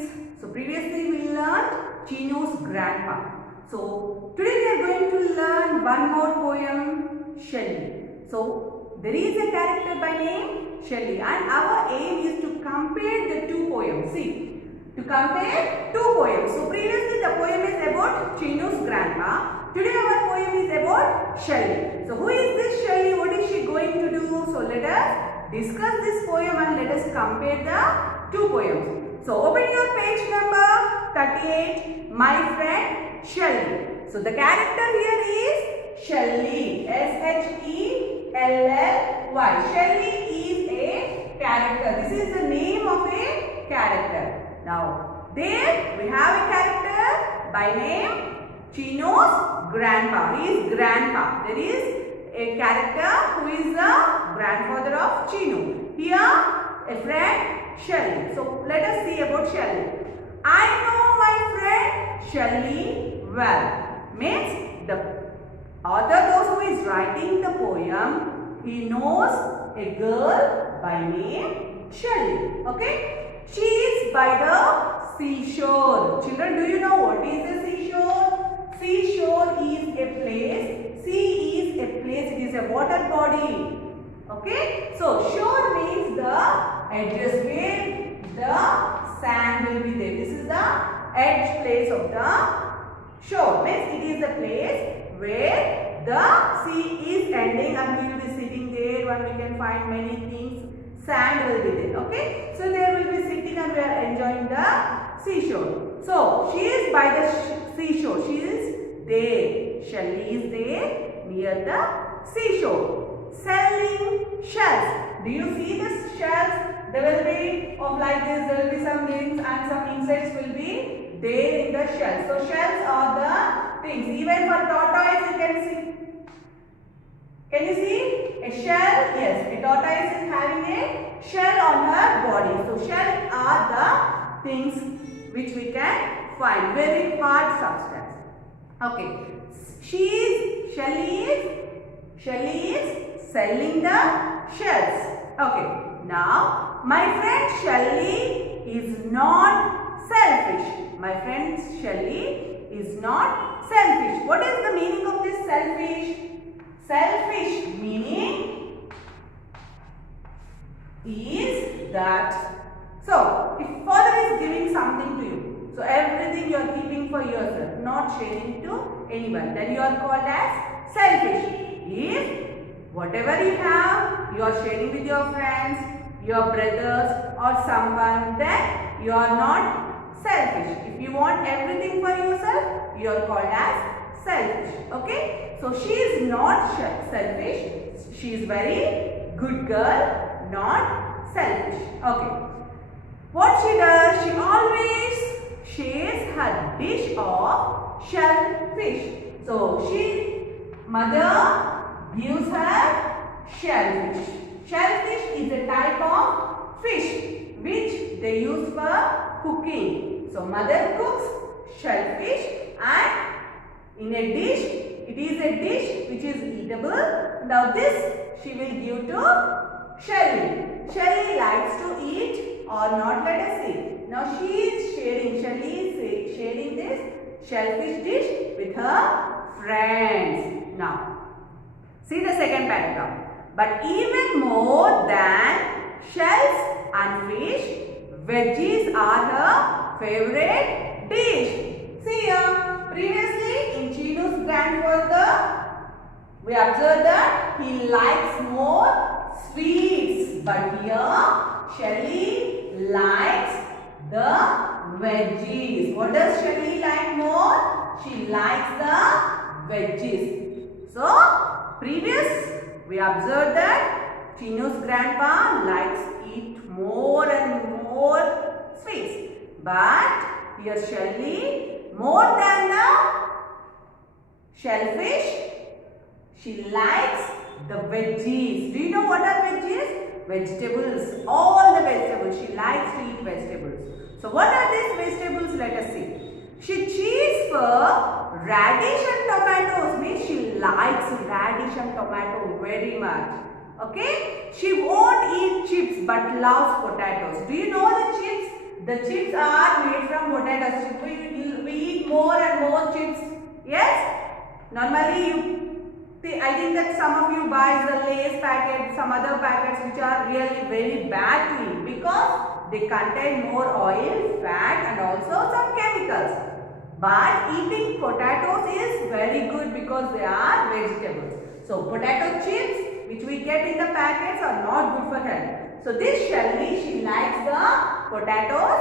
kids. So previously we learned Chino's grandpa. So today we are going to learn one more poem, Shelly. So there is a character by name Shelly, and our aim is to compare the two poems. See, to compare two poems. So previously the poem is about Chino's grandpa. Today our poem is about Shelly. So who is this Shelly? What is she going to do? So let us discuss this poem and let us compare the two poems. So open your page number 38, My Friend Shelly. So the character here is Shelly, Shelly. Shelly is a character. This is the name of a character. Now there we have a character by name Chino's grandpa. He is grandpa. There is a character who is the grandfather of Chino. Here a friend Shelly. So let us see about Shelly. I know my friend Shelly well. Means the author, those who is writing the poem, he knows a girl by name Shelly. Okay. She is by the seashore. Children, do you know what is the seashore? Seashore is a place. Sea is a place. It is a water body. Okay. So shore means the edges where the sand will be there. This is the edge place of the shore. Means it is the place where the sea is ending and we will be sitting there and we can find many things. Sand will be there. Okay. So there will be sitting and we are enjoying the seashore. So she is by the seashore. She is there. Shelly is there near the seashore. Selling shells. Do you see the shells? There will be of like this. There will be some things and some insects will be there in the shells. So shells are the things. Even for tortoise you can see. Can you see a shell? Yes, a tortoise is having a shell on her body. So shells are the things which we can find. Very hard substance. Okay. Shelly is selling the shells. Okay. Now, my friend Shelly is not selfish. My friend Shelly is not selfish. What is the meaning of this selfish? Selfish meaning is that, so if father is giving something to you, so everything you are keeping for yourself, not sharing to anyone, then you are called as selfish. If whatever you have, you are sharing with your friends, your brothers or someone, then you are not selfish. If you want everything for yourself, you are called as selfish. Okay. So she is not selfish. She is very good girl, not selfish. Okay. What she does, she always shares her dish of shellfish. So mother gives her shellfish. Shellfish is a type of fish which they use for cooking. So mother cooks shellfish and in a dish, it is a dish which is eatable. Now this she will give to Shelly. Shelly likes to eat or not, let us see. Now she is sharing, Shelly is sharing this shellfish dish with her friends. Now see the second paragraph. But even more than shells and fish, veggies are her favorite dish. See here, previously in Chino's grandfather, we observed that he likes more sweets. But here, Shelly likes the veggies. What does Shelly like more? She likes the veggies. So, we observed that Chino's grandpa likes eat more and more sweets. But here Shelly, more than the shellfish, she likes the veggies. Do you know what are veggies? Vegetables. All the vegetables. She likes to eat vegetables. So what are these vegetables? Let us see. She cheers for radish and tomatoes. Means she likes radish and tomato very much. Okay. She won't eat chips but loves potatoes. Do you know the chips? the chips are made from potato chips. We eat more and more chips. Yes? Normally, I think that some of you buy the Lay's packet, some other packets which are really very bad to eat because they contain more oil, fat and also some chemicals. But eating potatoes is very good because they are vegetables. So potato chips which we get in the packets are not good for health. So this Shelly, she likes the potatoes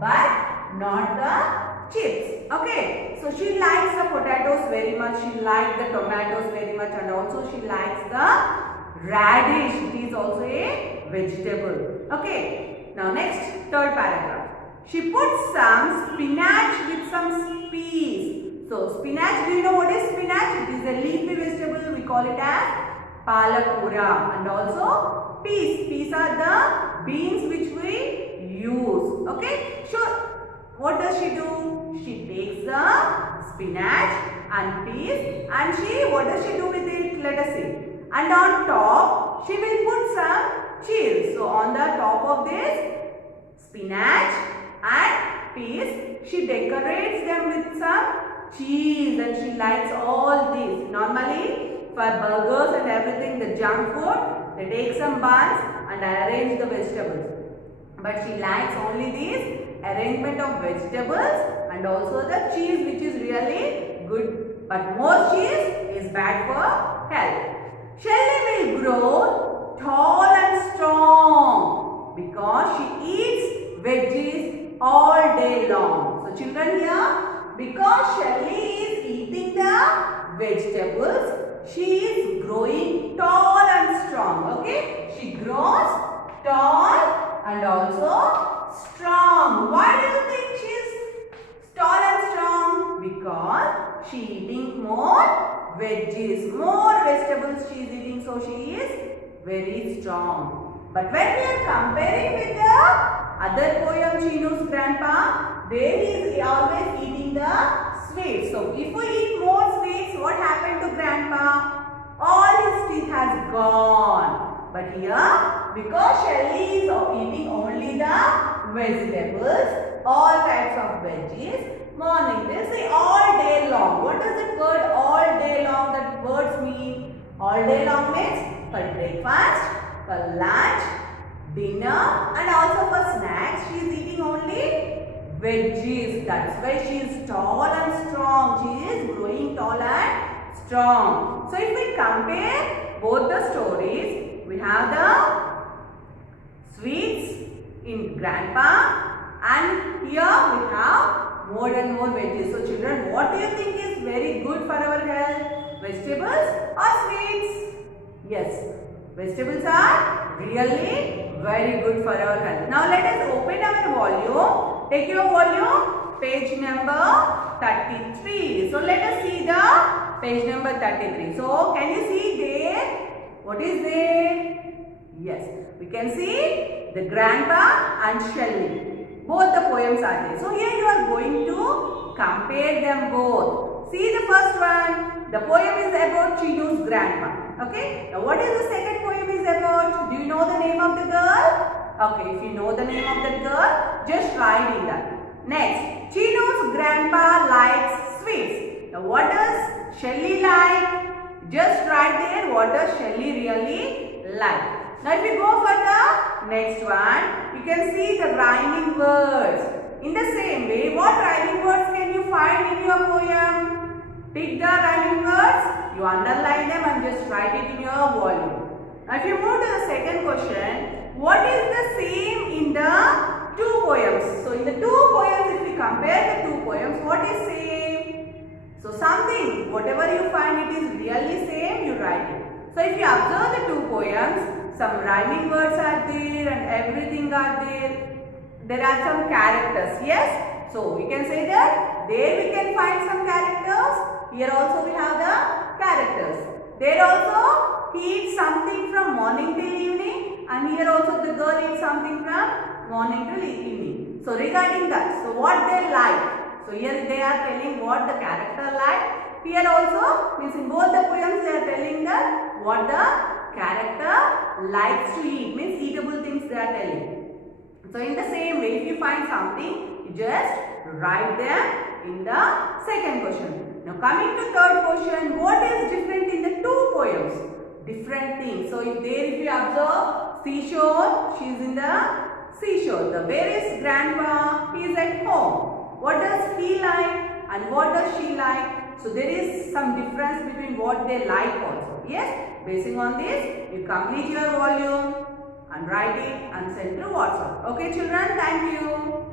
but not the chips. Okay. So she likes the potatoes very much. She likes the tomatoes very much and also she likes the radish. It is also a vegetable. Okay. Now next, third paragraph. She puts some spinach with some peas. So spinach, do you know what is spinach? It is a leafy vegetable. We call it as palakura. And also peas. Peas are the beans which we use. Okay. So what does she do? She takes the spinach and peas and what does she do with it? Let us see. And on top, she will put some cheese. So on the top of this spinach and peas, she decorates them with some cheese and she likes all these. Normally, for burgers and everything, the junk food, they take some buns and arrange the vegetables. But she likes only these arrangement of vegetables and also the cheese which is really good. But more cheese is bad for health. Shelly will grow tall and strong because she eats veggies all day long. So children here, because Shelly is eating the vegetables, she is growing tall and strong. Okay, she grows tall and also strong. Why do you think she is tall and strong? Because she is eating more veggies, more vegetables she is eating, so she is very strong. But when we are comparing with the other poem, Chinu's grandpa, there he is always eating the sweets. So if we eat more sweets, what happened to grandpa? All his teeth has gone. But here, because Shelly is eating only the vegetables, all types of veggies, morning till say all day long. What does that word all day long, that words mean? All day long means for breakfast, for lunch, dinner and also for snacks. She is eating only veggies. That's why she is tall and strong. She is growing tall and strong. So if we compare both the stories, we have the sweets in grandpa and here we have more and more veggies. So children, what do you think is very good for our health? Vegetables or sweets? Yes, vegetables are really very good for our health. Now let us open our volume. Take your volume, page number 33. So let us see the page number 33. So can you see there? What is there? Yes, we can see the grandpa and Shelly. Both the poems are there. So here you are going to compare them both. See the first one. The poem is about Chinu's grandpa. Okay. Now what is the second poem is about? Do you know the name of the girl? Okay. If you know the name of that girl, just write in that. Next, Chinu's grandpa likes sweets. Now what does Shelly like? Just write there what does Shelly really like. Now if we go for the next one, you can see the rhyming words. In the same way, what rhyming words can you find in your poem? Pick the rhyming words, you underline them and just write it in your volume. Now if you move to the second question, what is the same in the two poems? So in the two poems, if we compare the two poems, what is same? So something, whatever you find it is really same, you write it. So if you observe the two poems, some rhyming words are there and everything are there. There are some characters, yes? So we can say that there we can find some characters. Here also we have the characters. There also he eats something from morning till evening and here also the girl eats something from morning till evening. So regarding that, so what they like. So here they are telling what the character like. Here also, means in both the poems they are telling that what the character likes to eat, means eatable things they are telling. So in the same way, if you find something, you just write them in the second question. Now coming to third question, what is different in the two poems? Different things. So if you observe seashore, she is in the seashore. The where is grandpa? He is at home. What does he like and what does she like? So there is some difference between what they like also. Yes, basing on this, you complete your volume and write it and send through WhatsApp. Okay children, thank you.